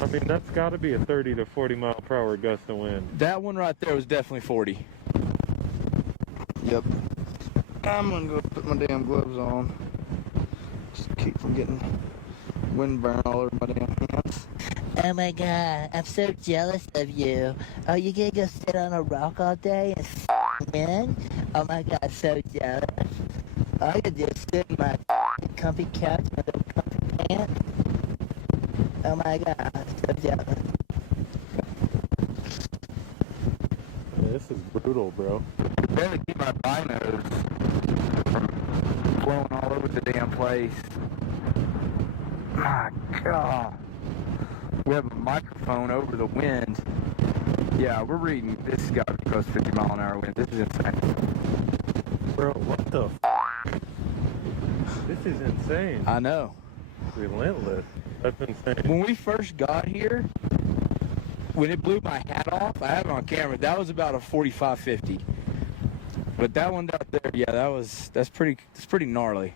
I mean, that's got to be a 30 to 40 mile per hour gust of wind. That one right there was definitely 40. Yep. I'm gonna go put my damn gloves on. Just keep from getting wind burn all over my damn hands. Oh my god, I'm so jealous of you. Oh, you gonna go sit on a rock all day and wind? Oh my god, so jealous. All I could do is sit in my comfy couch, my little comfy pants. Oh my god, so jealous. This is brutal, bro. Barely keep my binos from blowing all over the damn place. My god. We have a microphone over the wind. Yeah, we're reading. This has got to be close to 50 mile an hour wind. This is insane. Bro, what the f? This is insane. I know. Relentless. That's insane. When we first got here, when it blew my hat off, I have it on camera, that was about a 45, 50. But that one out there, yeah, that's pretty gnarly.